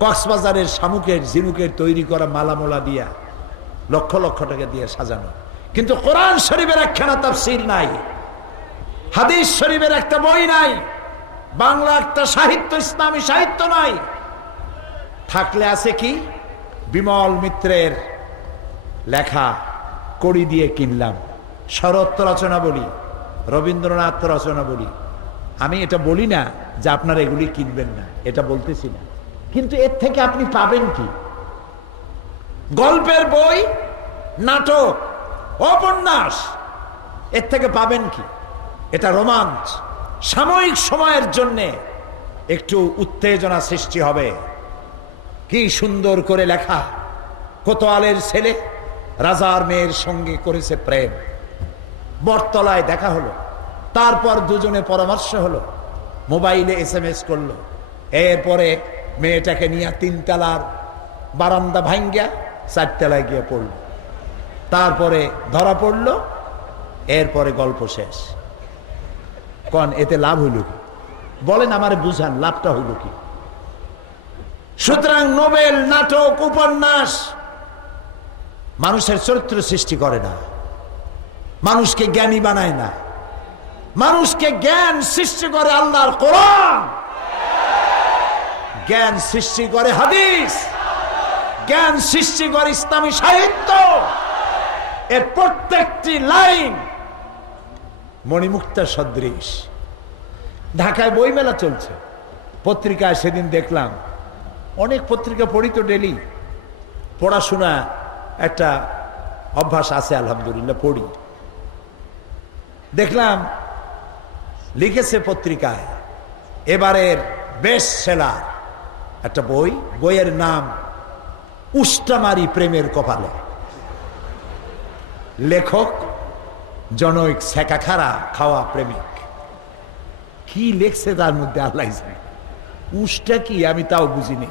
কক্সবাজারের শামুকের ঝিনুকের তৈরি করা মালামোলা দিয়া লক্ষ লক্ষ টাকা দিয়ে সাজানো, কিন্তু কোরআন শরীফের একখানা তাফসীর নাই, হাদিস শরীফের একটা বই নাই, বাংলা একটা সাহিত্য, ইসলামী সাহিত্য নাই। থাকলে আছে কি? বিমল মিত্রের লেখা কড়ি দিয়ে কিনলাম, শরৎ রচনা বলি, রবীন্দ্রনাথ রচনা বলি। আমি এটা বলি না যে আপনারা এগুলি কিনবেন না, এটা বলতেছি না, কিন্তু এর থেকে আপনি পাবেন কি? গল্পের বই, নাটক, উপন্যাস, এর থেকে পাবেন কি? এটা রোমাঞ্চ, সাময়িক সময়ের জন্য একটু উত্তেজনা সৃষ্টি হবে। কি সুন্দর করে লেখা, কোতোয়ালের ছেলে রাজার মেয়ের সঙ্গে করেছে প্রেম, বটতলায় দেখা হলো, তারপর দুজনে পরামর্শ হলো, মোবাইলে SMS করলো, এরপরে মেয়েটাকে নিয়ে 3 তলার বারান্দা ভাঙ্গা 4 তলায় গিয়ে পড়লো, তারপরে ধরা পড়লো, এরপরে গল্প শেষ। কোন এতে লাভ হইল কি? বলেন, আমারে বুঝান লাভটা হইল কি? সুতরাং নোবেল, নাটক, উপন্যাস মানুষের চরিত্র সৃষ্টি করে না, মানুষকে জ্ঞানী বানায় না। মানুষকে জ্ঞান সৃষ্টি করে আল্লাহর কোরআন, জ্ঞান সৃষ্টি করে হাদিস, জ্ঞান সৃষ্টি করে ইসলামী সাহিত্য। এর প্রত্যেকটি লাইন মণিমুক্তা সদৃশ। ঢাকায় বইমেলা চলছে, পত্রিকায় সেদিন দেখলাম, অনেক পত্রিকা পড়ি তো ডেলি, পড়াশোনা একটা অভ্যাস আছে, আলহামদুলিল্লাহ পড়ি। দেখলাম লিখেছে পত্রিকায় এবারের বেস্ট সেলার একটা বই, বইয়ের নাম উষ্টামারি প্রেমের কপালে, লেখক জনৈক সেকাখারা খাওয়া প্রেমিক। কি লেখছে তার মধ্যে আল্লাহ জানে, উষ্টা কি আমি তাও বুঝিনি।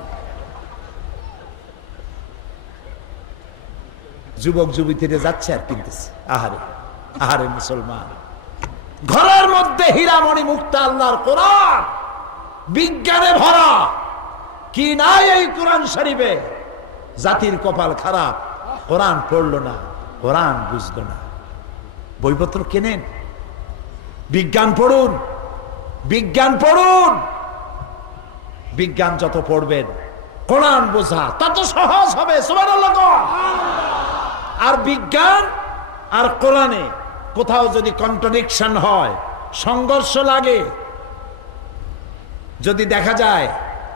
যুবক যুবতীরা যাচ্ছে আর কিনতেছে, আহারে আহারে মুসলমান। ঘরের মধ্যে হীরামণি মুক্তা আল্লাহর কোরআন, বিজ্ঞানে ভরা, কি নাই এই কোরআন শরীফে? জাতির কপাল খারাপ, কোরআন পড়লো না, কোরআন বুঝলো না। বইপত্র কেনেন, বিজ্ঞান পড়ুন, বিজ্ঞান পড়ুন। বিজ্ঞান যত পড়বেন, কোরআন বোঝা তত সহজ হবে। সুবহানাল্লাহ। আর বিজ্ঞান আর কোরআনে কোথাও যদি কন্ট্রাডিকশন হয়, সংঘর্ষ লাগে, যদি দেখা যায়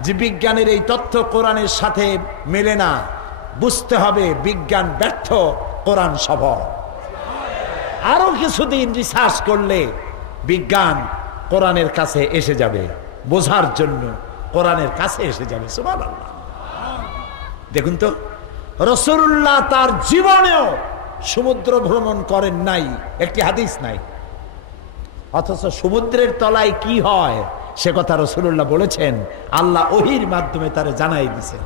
যে বিজ্ঞানের এই তথ্য কোরআনের সাথে মেলে না, বুঝতে হবে বিজ্ঞান ব্যর্থ, কোরআন সফল। আরো কিছুদিন রিসার্চ করলে বিজ্ঞান কোরআনের কাছে এসে যাবে, বোঝার জন্য কোরআনের কাছে এসে যাবে। সুবহানাল্লাহ। দেখুন তো, রাসূলুল্লাহ তার জীবনেও সমুদ্র ভ্রমণ করেন নাই, একটি হাদিস নাই, অথচ সমুদ্রের তলায় কি হয় সে কথা রাসূলুল্লাহ বলেছেন, আল্লাহ ওহীর মাধ্যমে তারে জানাই দিয়েছেন।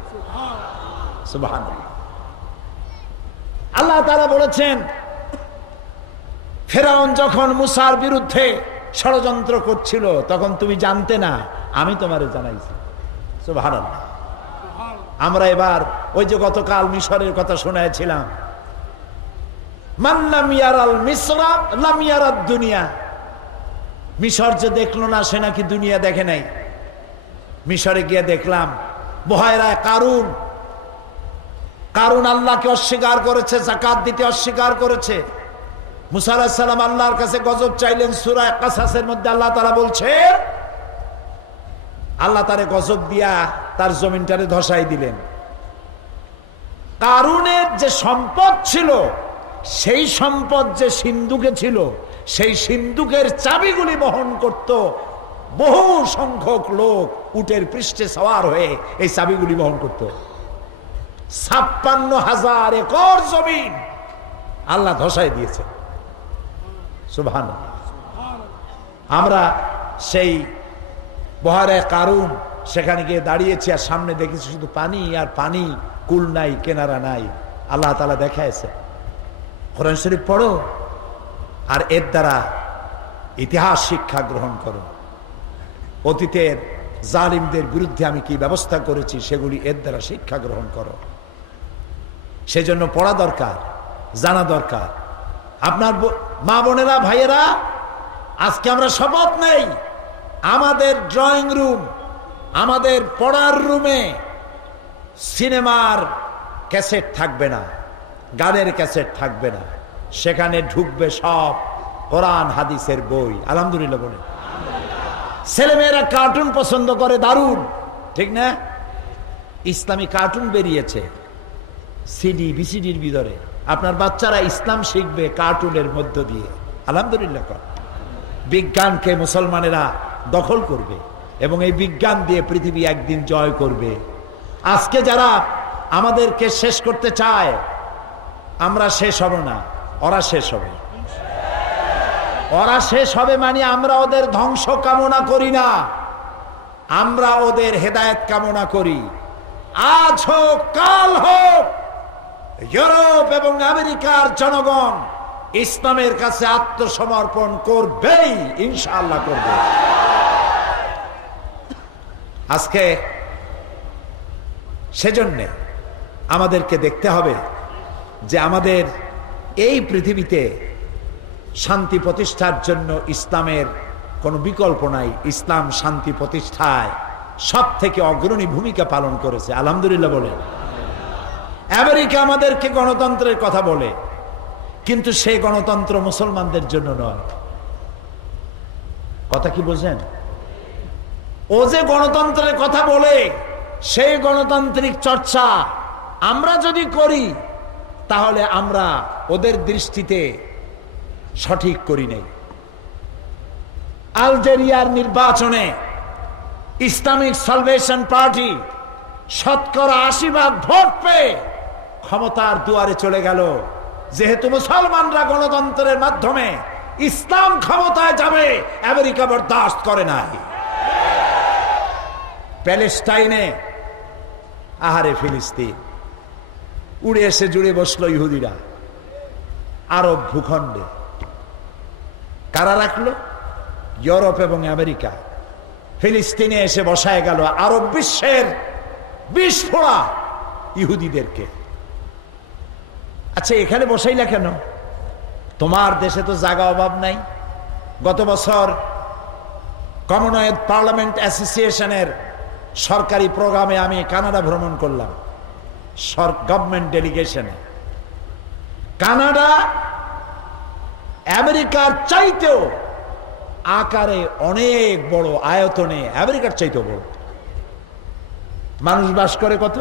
সুবহানাল্লাহ। আল্লাহ তাআলা বলেছেন, ফেরাউন যখন মুসার বিরুদ্ধে ষড়যন্ত্র করছিল তখন তুমি জানতে না, আমি তোমারে জানাইছি। সুবহানাল্লাহ। আমরা এবার ওই যে গতকাল মিশরের কথা শোনাইছিলাম, মান লাম ইয়ারাল মিসরা লাম ইয়ারাদ দুনিয়া। মিশর যে দেখলো না সে নাকি দুনিয়া দেখে নাই। মিশরে গিয়ে দেখলাম বহায়রায় কারুন, কারুন আল্লাহকে অস্বীকার করেছে, যাকাত দিতে অস্বীকার করেছে। মুসা আলাইহিস সালাম আল্লাহর কাছে গজব চাইলেন, সূরা কাসাসের মধ্যে আল্লাহ তাআলা বলছে, আল্লাহ তারে গজব দিয়া তার জমিনটারে ধসাই দিলেন। কারুনের যে সম্পদ ছিল, সেই সম্পদ যে সিন্ধুকে ছিল, সেই সিন্ধুকের চাবিগুলি বহন করত বহু সংখ্যক লোক, উটের পৃষ্ঠে সওয়ার হয়ে এই চাবিগুলি বহন করত। 56,000 একর জমিন আল্লাহ ধসাই দিয়েছে। সুবহানাল্লাহ। আমরা সেই বহারে কারুন সেখানে গিয়ে দাঁড়িয়েছি, আর সামনে দেখেছি শুধু পানি আর পানি, কুল নাই, কেনারা নাই। আল্লাহ তাআলা দেখাইছে, কোরআন শরীফ পড়ো আর এর দ্বারা ইতিহাস শিক্ষা গ্রহণ করো। অতীতের জালিমদের বিরুদ্ধে আমি কি ব্যবস্থা করেছি সেগুলি এর দ্বারা শিক্ষা গ্রহণ করো। সেজন্য পড়া দরকার, জানা দরকার। আপনার মা বোনেরা, ভাইয়েরা, আজকে আমরা শপথ নেই আমাদের ড্রয়িং রুম, আমাদের পড়ার রুমে সিনেমার ক্যাসেট থাকবে না, গানের ক্যাসেট থাকবে না, সেখানে ঢুকবে সব কোরআন হাদিসের বই। আলহামদুলিল্লাহ বলে। ছেলেমেয়েরা কার্টুন পছন্দ করে, দারুণ, ঠিক না? ইসলামী কার্টুন বেরিয়েছে সিডি বিসিডির ভিতরে। আপনার বাচ্চারা ইসলাম শিখবে কার্টুনের মধ্য দিয়ে। আলহামদুলিল্লাহ। বিজ্ঞানকে মুসলমানেরা দখল করবে এবং এই বিজ্ঞান দিয়ে পৃথিবী একদিন জয় করবে। আজকে যারা আমাদেরকে শেষ করতে চায়, আমরা শেষ হব না, ওরা শেষ হবে। ওরা শেষ হবে মানে আমরা ওদের ধ্বংস কামনা করি না, আমরা ওদের হেদায়েত কামনা করি। আজ হোক কাল হোক ইউরোপ এবং আমেরিকার জনগণ ইসলামের কাছে আত্মসমর্পণ করবেই, ইনশাআল্লাহ করবে। আজকে সেজন্য আমাদেরকে দেখতে হবে যে আমাদের এই পৃথিবীতে শান্তি প্রতিষ্ঠার জন্য ইসলামের কোনো বিকল্প নাই। ইসলাম শান্তি প্রতিষ্ঠায় সব থেকে অগ্রণী ভূমিকা পালন করেছে। আলহামদুলিল্লাহ বলে। আমেরিকা আমাদেরকে গণতন্ত্রের কথা বলে, কিন্তু সেই গণতন্ত্র মুসলমানদের জন্য নয়। কথা কি বোঝেন? ও যে গণতন্ত্রের কথা বলে, সেই গণতান্ত্রিক চর্চা আমরা যদি করি তাহলে আমরা ওদের দৃষ্টিতে সঠিক করি নাই। আলজেরিয়ার নির্বাচনে ইসলামিক সালভেশন পার্টি শতকরা 80% ভোট পেয়ে ক্ষমতার দুয়ারে চলে গেল। যেহেতু মুসলমানরা গণতন্ত্রের মাধ্যমে ইসলাম ক্ষমতায় যাবে, আমেরিকা বরদাস্ত করে নাই। প্যালেস্টাইনে, আহারে ফিলিস্তিন, উড়ে এসে জুড়ে বসলো ইহুদিরা আরব ভূখণ্ডে। কারা রাখলো? ইউরোপ এবং আমেরিকা। ফিলিস্তিনে এসে বসায় গেল আরব বিশ্বের বিস্ফোরা ইহুদিদেরকে। আচ্ছা, এখানে বসাইলা কেন? তোমার দেশে তো জায়গা অভাব নাই। গত বছর কমনওয়েলথ পার্লামেন্ট অ্যাসোসিয়েশনের সরকারি প্রোগ্রামে আমি কানাডা ভ্রমণ করলাম, গভর্নমেন্ট ডেলিগেশনে। কানাডা আমেরিকার চাইতেও আকারে অনেক বড়, আয়তনে আমেরিকার চাইতেও বড়। মানুষ বাস করে কত?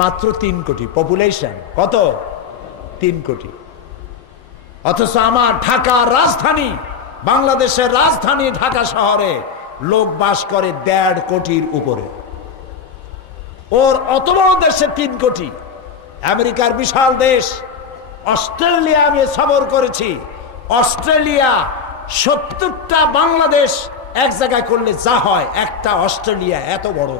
মাত্র 3 কোটি পপুলেশন। কত? 3 কোটি। অথচ আমার ঢাকার রাজধানী, বাংলাদেশের রাজধানী ঢাকা শহরে লোক বাস করে 1.5 কোটির উপরে। ওর অত বড় দেশে 3 কোটি। আমেরিকার বিশাল দেশ। অস্ট্রেলিয়া আমি সফর করেছি। অস্ট্রেলিয়া 70টা বাংলাদেশ এক জায়গায় করলে যা হয়, একটা অস্ট্রেলিয়া এত বড়।